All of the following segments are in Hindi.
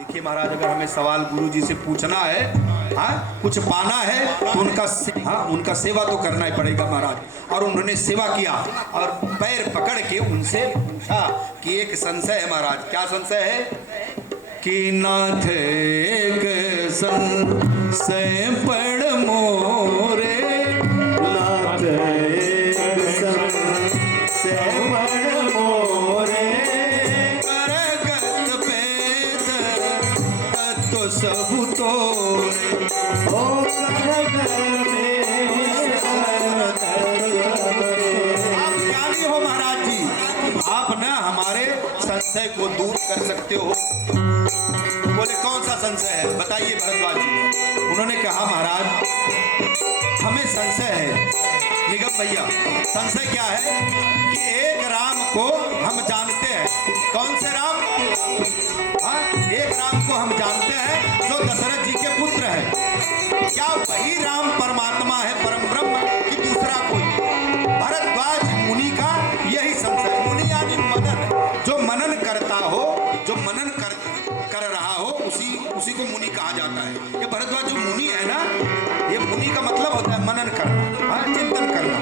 देखिए महाराज, अगर हमें सवाल गुरु जी से पूछना है, हाँ कुछ पाना है, तो उनका सेवा तो करना ही पड़ेगा महाराज। और उन्होंने सेवा किया और पैर पकड़ के उनसे पूछा कि एक संशय है महाराज। क्या संशय है? कि नाथ एक संशय पड़ मोरे, नाथ एक संशय पड़ मोरे, करगत पेद तत्व सब तोरे, ओ करगत आप ज्ञानी हो महाराज जी, आप ना हमारे संशय को दूर कर सकते हो। बोले कौन सा संशय है बताइए भरद्वाज जी। उन्होंने कहा महाराज हमें संशय है निगम भैया। संशय क्या है कि एक राम को हम जानते हैं। कौन से राम? हाँ, एक राम को हम जानते हैं जो दशरथ जी के पुत्र है। क्या वही राम परमात्मा है, परम ब्रह्म, कि दूसरा कोई? भरद्वाज मुनि का यही संशय। मुनि यानी मनन, जो मनन करता हो, जो मनन कर रहा हो, उसी को मुनि कहा जाता है। ये भरद्वाज जो मुनि है ना, ये मुनि का मतलब होता है मनन करना, हाँ चिंतन करना।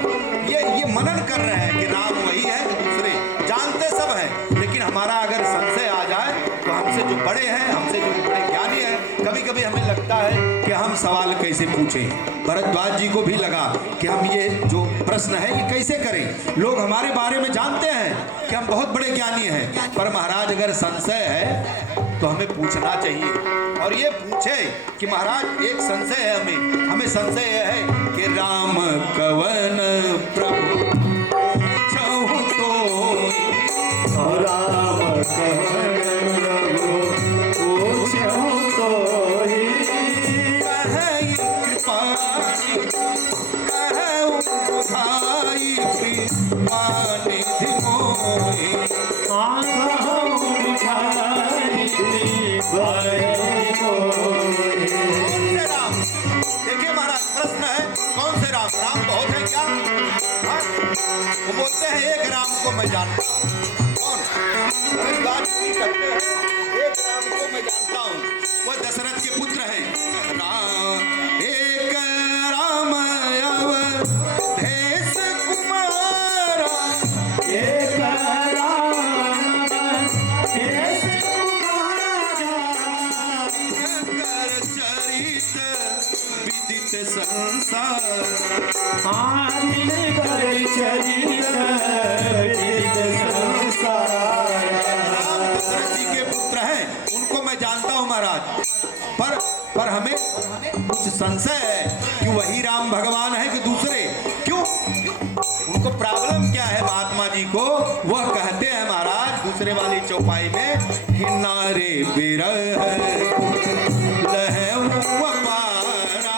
ये मनन कर रहे हैं कि राम वही है कि दूसरे। जानते सब है, लेकिन हमारा अगर संशय आ जाए तो हमसे जो बड़े हैं, हमसे जो बड़े ज्ञानी हैं, कभी कभी हमें लगता है कि हम सवाल कैसे पूछें। भरद्वाज जी को भी लगा कि हम ये जो प्रश्न है ये कैसे करें। लोग हमारे बारे में जानते हैं कि हम बहुत बड़े ज्ञानी हैं, पर महाराज अगर संशय है तो हमें पूछना चाहिए। और ये पूछे कि महाराज एक संशय है, हमें संशय है कि राम कवन प्रभु पूछहु तो, राम कवन प्रभु पूछहु तो, कहे कृपानिधि भाई कृपानिधि मोहि, देखिए महाराज प्रश्न है कौन से राम? राम बहुत है क्या? वो बोलते हैं एक राम को मैं जानता हूँ। कौन? बात करते हैं एक राम को मैं जानता हूँ, वो दशरथ के पुत्र है। राम एक राम अवधेश कुमारा, एक संसार जी के पुत्र हैं, उनको मैं जानता हूँ महाराज। पर हमें कुछ संशय है कि वही राम भगवान है कि दूसरे। क्यों? उनको प्रॉब्लम क्या है महात्मा जी को? वह कहते हैं महाराज दूसरे वाली चौपाई में कि नारे बिरह लहू पारा,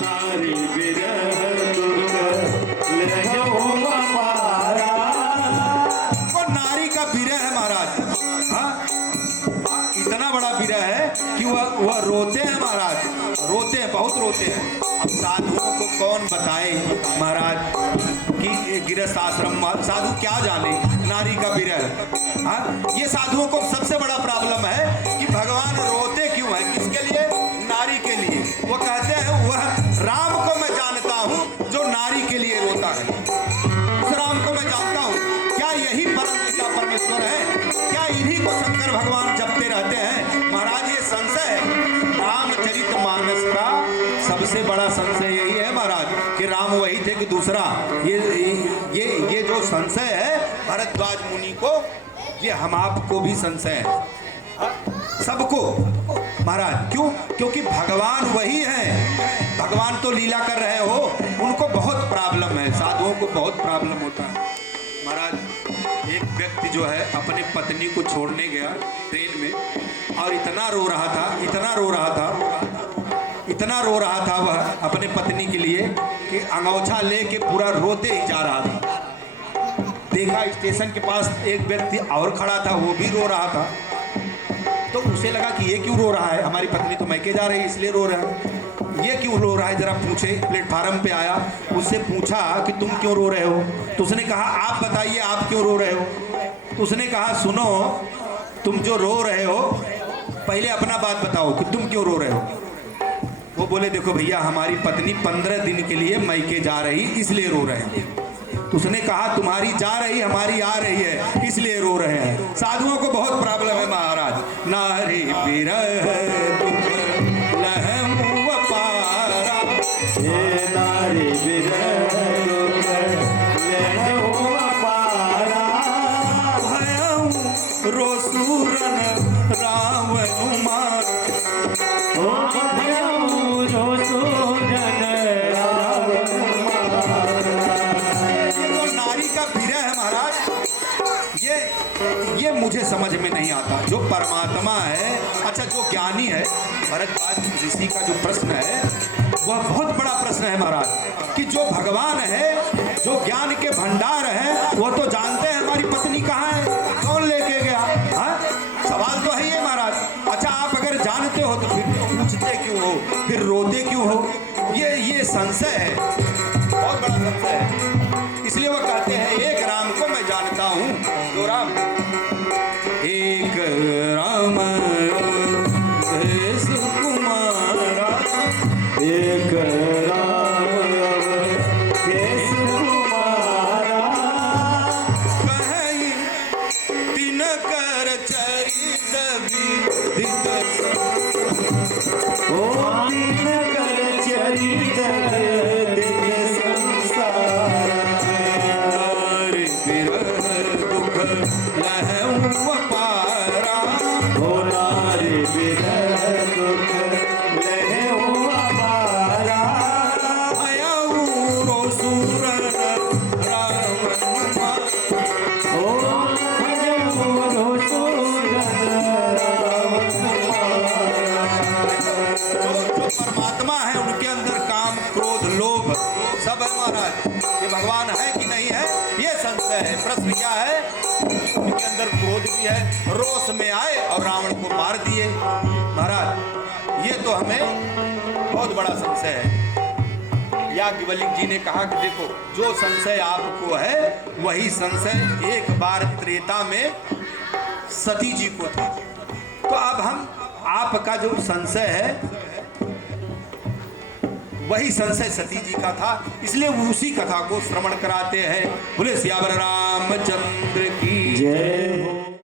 नारी बिरह लहू पारा। वो नारी का बिरह है महाराज। हाँ, इतना बड़ा बिरह है कि वह रोते हैं महाराज, रोते हैं, बहुत रोते हैं। अब साधुओं को कौन बताए महाराज कि गृहस्थ आश्रम साधु क्या जाने नारी का बिरह। हाँ, ये साधुओं को सबसे बड़ा प्रॉब्लम है कि भगवान रोते क्यों है, किसके लिए? नारी के लिए। वो कहते हैं वह राम को मैं जानता हूँ जो नारी के लिए रोता है, उस राम को मैं जानता हूँ। क्या यही परम पिता परमेश्वर है? क्या इन्हीं को शंकर भगवान जपते रहते हैं? महाराज ये संशय है। रामचरितमानस का सबसे बड़ा संशय यही है महाराज कि राम वही थे कि दूसरा। ये जो संशय है भरद्वाज मुनि को, ये हम आपको भी संशय है, सबको महाराज। क्यों? क्योंकि भगवान वही है। भगवान तो लीला कर रहे हो, उनको बहुत प्रॉब्लम है, साधुओं को बहुत प्रॉब्लम होता है महाराज। एक व्यक्ति जो है अपनी पत्नी को छोड़ने गया ट्रेन में, और इतना रो रहा था, इतना रो रहा था वह अपने पत्नी के लिए कि अंगोछा लेके पूरा रोते ही जा रहा था। देखा स्टेशन के पास एक व्यक्ति और खड़ा था, वो भी रो रहा था। तो उसे लगा कि ये क्यों रो रहा है, हमारी पत्नी तो मैके जा रही है इसलिए रो रहा है, ये क्यों रो रहा है, जरा पूछे। प्लेटफार्म पे आया, उससे पूछा कि तुम क्यों रो रहे हो? तो उसने कहा आप बताइए आप क्यों रो रहे हो? तो उसने कहा सुनो, तुम जो रो रहे हो पहले अपना बात बताओ कि तुम क्यों रो रहे हो। वो बोले देखो भैया, हमारी पत्नी 15 दिन के लिए मैके जा रही, इसलिए रो रहे हैं। तो उसने कहा तुम्हारी जा रही, हमारी आ रही है, इसलिए रो रहे हैं। साधुओं को बहुत प्रॉब्लम है महाराज। नारी बिरह दुख लहमु अपारा, हे नारी बिरह दुख लहमु अपारा, भयउ रोसूरन रावण मार। ओ भयउ रोसूरन रावण तो नारी का विरह है महाराज। ये मुझे समझ में नहीं आता। जो परमात्मा है, अच्छा जो ज्ञानी है, भरद्वाज ऋषि का जो प्रश्न है वह बहुत बड़ा प्रश्न है महाराज, कि जो भगवान है, जो ज्ञान के भंडार है, वह तो जानते हैं हमारी पत्नी कहाँ है, कौन लेके गया। हाँ, सवाल तो है ये महाराज। अच्छा आप अगर जानते हो तो फिर पूछते क्यों हो, फिर रोते क्यों हो। ये संशय है, बहुत बड़ा संशय है। इसलिए वह कहते हैं एक राम को मैं जानता हूँ। दो राम, एक राम देश कुमारा, एक राम केश कुमारा, कहीं तीन कर चरित विदित। ओ दिन कर चरित दिन संसार, नारी बिरह दुख लहमु अपारा, ओ नारी बिरह दुख लहमु अपारा, भयउ रोसूरन रावण मार। ओ भयउ रोसूरन रावण जो परमात्मा है उनके अंदर काम, क्रोध, लोभ सब है महाराज। ये भगवान है कि नहीं है, ये संशय है। प्रश्न क्या है, उनके अंदर क्रोध भी है, रोष में आए और रावण को मार दिए महाराज। ये तो हमें बहुत बड़ा संशय है। याज्ञवल्क्य जी ने कहा कि देखो, जो संशय आपको है वही संशय एक बार त्रेता में सती जी को था। तो अब हम आपका जो संशय है वही संशय सती जी का था, इसलिए उसी कथा को श्रवण कराते हैं। बोले सियावर रामचंद्र की जय हो।